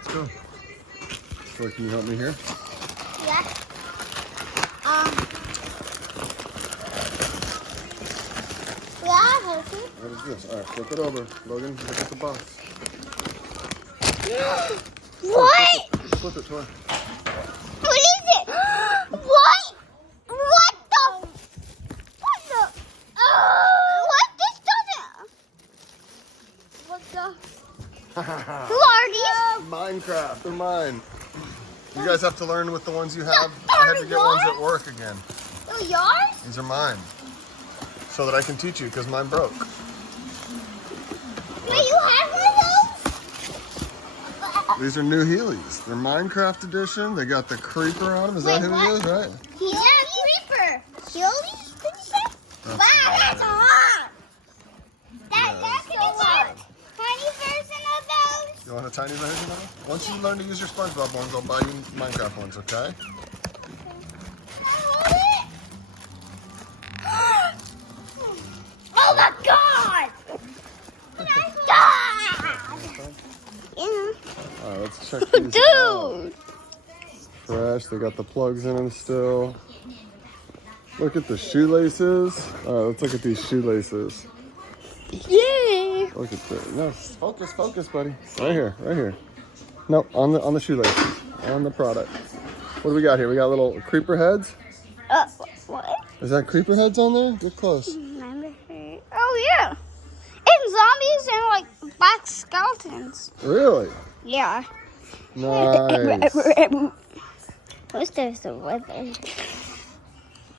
let's go. So can you help me here? Yeah. Yeah, What is this? All right, flip it over. Logan, look at the box. What? Flip it, Tori. What is it? What? What the? What the? What? This doesn't. What the? Who are these? Minecraft, they're mine. You guys have to learn with the ones you have. No, I had to they're get ones yours? at work again. They're yours? These are mine. So that I can teach you, because mine broke. Do you have one of those? These are new Heelys. They're Minecraft edition. They got the creeper on them. Is that Wait, who what? he is, right? Yeah, creeper. Heelys? Did you say? That's Wow, that's a lot. Yeah, That's a lot. Tiny version of those. You want a tiny version of it? Once you learn to use your SpongeBob ones, I'll buy you Minecraft ones, okay? Oh my god! Oh my god! All right, let's check these out. Fresh, they got the plugs in them still. Look at the shoelaces. All right, let's look at these shoelaces. Yeah. Look at this. No, focus, focus, buddy. Right here, right here. No, on the shoelaces, on the product. What do we got here? We got little creeper heads. What? Is that creeper heads on there? Get close. Oh yeah. And zombies and like black skeletons. Really? Yeah. Nice. What's this? The weather?